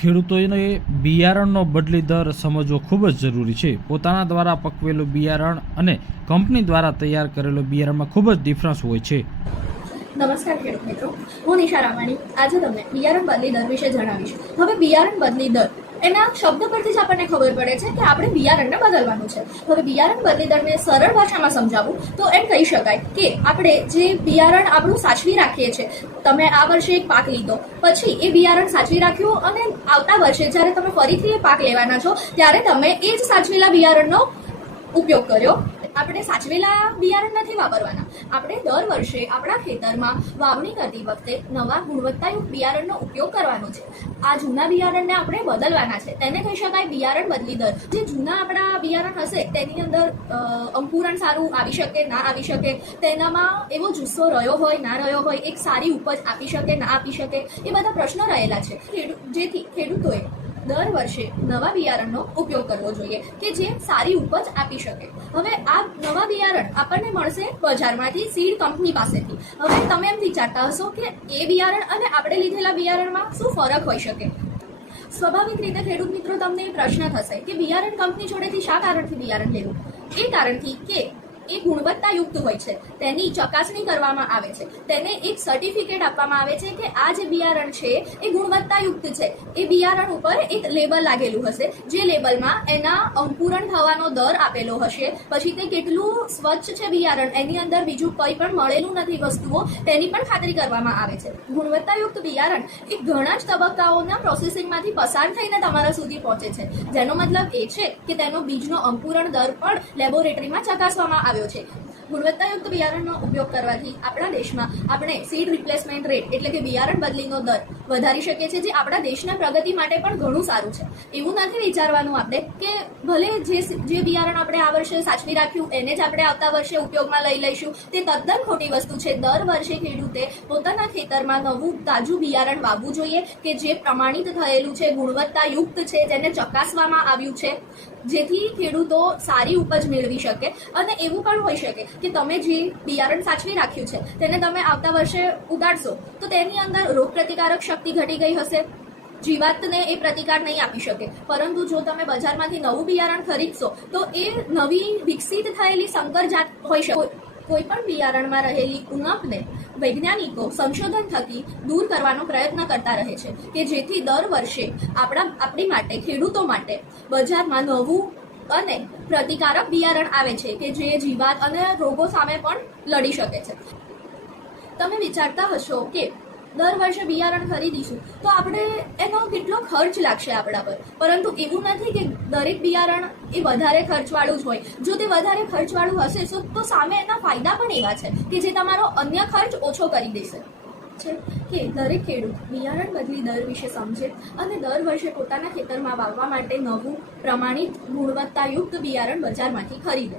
ખેડૂતોને બિયારણનો બદલી દર સમજવો ખૂબ જ જરૂરી છે। પોતાના દ્વારા પકવેલું બિયારણ અને કંપની દ્વારા તૈયાર કરેલું બિયારણમાં ખૂબ જ ડિફરન્સ હોય છે। નમસ્કાર ખેડૂત મિત્રો, હું નિશા રામાણી આજે તમને બિયારણ બદલી દર વિશે જણાવીશ। હવે બિયારણ બદલી દર એના શબ્દ પરથી જ આપણને ખબર પડે છે કે આપણે બિયારણને બદલવાનું છે। હવે બિયારણ બદલી દરને સરળ ભાષામાં સમજાવું તો એમ કહી શકાય કે આપણે જે બિયારણ આપણું સાચવી રાખીએ છીએ, તમે આ વર્ષે એક પાક લીધો, પછી એ બિયારણ સાચવી રાખ્યું અને આવતા વર્ષે જ્યારે તમે ફરીથી એ પાક લેવાના છો ત્યારે તમે એ જ સાચવેલા બિયારણનો ઉપયોગ કર્યો। આપણે સાચવેલા બિયારણ નથી વાપરવાના, આપણે દર વર્ષે આપણા ખેતરમાં વાવણી કરતી વખતે નવા ગુણવત્તાયુક્ત બિયારણનો ઉપયોગ કરવાનો છે। આ જૂના બિયારણને આપણે બદલવાના છે, તેને કહી શકાય બિયારણ બદલી દર। જે જૂના આપણા બિયારણ હશે તેની અંદર અંકુરણ સારું આવી શકે ના આવી શકે, તેનામાં એવો જુસ્સો રહ્યો હોય ના રહ્યો હોય, એક સારી ઉપજ આપી શકે ના આપી શકે, એ બધા પ્રશ્નો રહેલા છે। જેથી ખેડૂતોએ દર વર્ષે નવા બિયારણનો ઉપયોગ કરવો જોઈએ કે જે સારી ઉપજ આપી શકે। હવે આ નવા બિયારણ આપણને મળશે બજારમાંથી, સીડ કંપની પાસેથી। હવે તમે એમ વિચારતા હશો કે એ બિયારણ અને આપણે લીધેલા બિયારણમાં શું ફરક હોઈ શકે? સ્વાભાવિક રીતે ખેડૂત મિત્રો તમને પ્રશ્ન થશે કે બિયારણ કંપની જોડેથી શા કારણથી બિયારણ લેવું? એ કારણથી કે એ ગુણવત્તાયુક્ત હોય છે, તેની ચકાસણી કરવામાં આવે છે, તેને એક સર્ટિફિકેટ આપવામાં આવે છે કે આ જે બિયારણ છે એ ગુણવત્તાયુક્ત છે। એ બિયારણ ઉપર એક લેબલ લાગેલું હશે, જે લેબલમાં એના અંકુરણ થવાનો દર આપેલો હશે, પછી તે કેટલું સ્વચ્છ છે બિયારણ, એની અંદર બીજું કંઈ પણ મળેલું નથી વસ્તુઓ, તેની પણ ખાતરી કરવામાં આવે છે। ગુણવત્તાયુક્ત બિયારણ એ ઘણા જ તબક્કાઓના પ્રોસેસિંગમાંથી પસાર થઈને તમારા સુધી પહોંચે છે, જેનો મતલબ એ છે કે તેનો બીજનો અંકુરણ દર પણ લેબોરેટરીમાં ચકાસવામાં આવ્યો છે। ગુણવત્તાયુક્ત બિયારણનો ઉપયોગ કરવાથી આપણા દેશમાં આપણે સીડ રિપ્લેસમેન્ટ રેટ એટલે કે બિયારણ બદલીનો દર વધારી શકીએ છીએ, જે આપણા દેશના પ્રગતિ માટે પણ ઘણું સારું છે। એવું નથી વિચારવાનું આપણે કે ભલે જે બિયારણ આપણે આ વર્ષે સાચવી રાખ્યું એને જ આપણે આવતા વર્ષે ઉપયોગમાં લઈ લઈશું, તે તદ્દન ખોટી વસ્તુ છે। દર વર્ષે ખેડૂતે પોતાના ખેતરમાં નવું તાજું બિયારણ વાવવું જોઈએ કે જે પ્રમાણિત થયેલું છે, ગુણવત્તાયુક્ત છે, જેને ચકાસવામાં આવ્યું છે, જેથી ખેડૂતો સારી ઉપજ મેળવી શકે। અને એવું પણ હોઈ શકે કે તમે જે બિયારણ સાચવી રાખ્યું છે તેને તમે આવતા વર્ષે ઉગાડશો તો તેની અંદર રોગ પ્રતિકારક શક્તિ ઘટી ગઈ હશે, જીવાતને એ પ્રતિકાર નહીં આપી શકે। પરંતુ જો તમે બજારમાંથી નવું બિયારણ ખરીદશો તો એ નવી વિકસિત થયેલી સંકર જાત હોઈ શકે। કોઈ પણ બિયારણમાં રહેલી ઉણપને વૈજ્ઞાનિકો સંશોધન થકી દૂર કરવાનો પ્રયત્ન કરતા રહે છે કે જેથી દર વર્ષે આપણી માટે, ખેડૂતો માટે બજારમાં નવું અને પ્રતિકારક બિયારણ આવે છે કે જે જીવાત અને રોગો સામે પણ લડી શકે છે। તમે વિચારતા હશો કે દર વર્ષે બિયારણ ખરીદીશું તો આપણે એનો કેટલો ખર્ચ લાગશે આપણા પર, પરંતુ એવું નથી કે દરેક બિયારણ એ વધારે ખર્ચવાળું જ હોય। જો તે વધારે ખર્ચવાળું હશે તો સામે એના ફાયદા પણ એવા છે કે જે તમારો અન્ય ખર્ચ ઓછો કરી દેશે। છે કે દરેક ખેડૂત બિયારણ બદલી દર વિશે સમજે અને દર વર્ષે પોતાના ખેતરમાં વાવવા માટે નવું પ્રમાણિત ગુણવત્તાયુક્ત બિયારણ બજારમાંથી ખરીદે।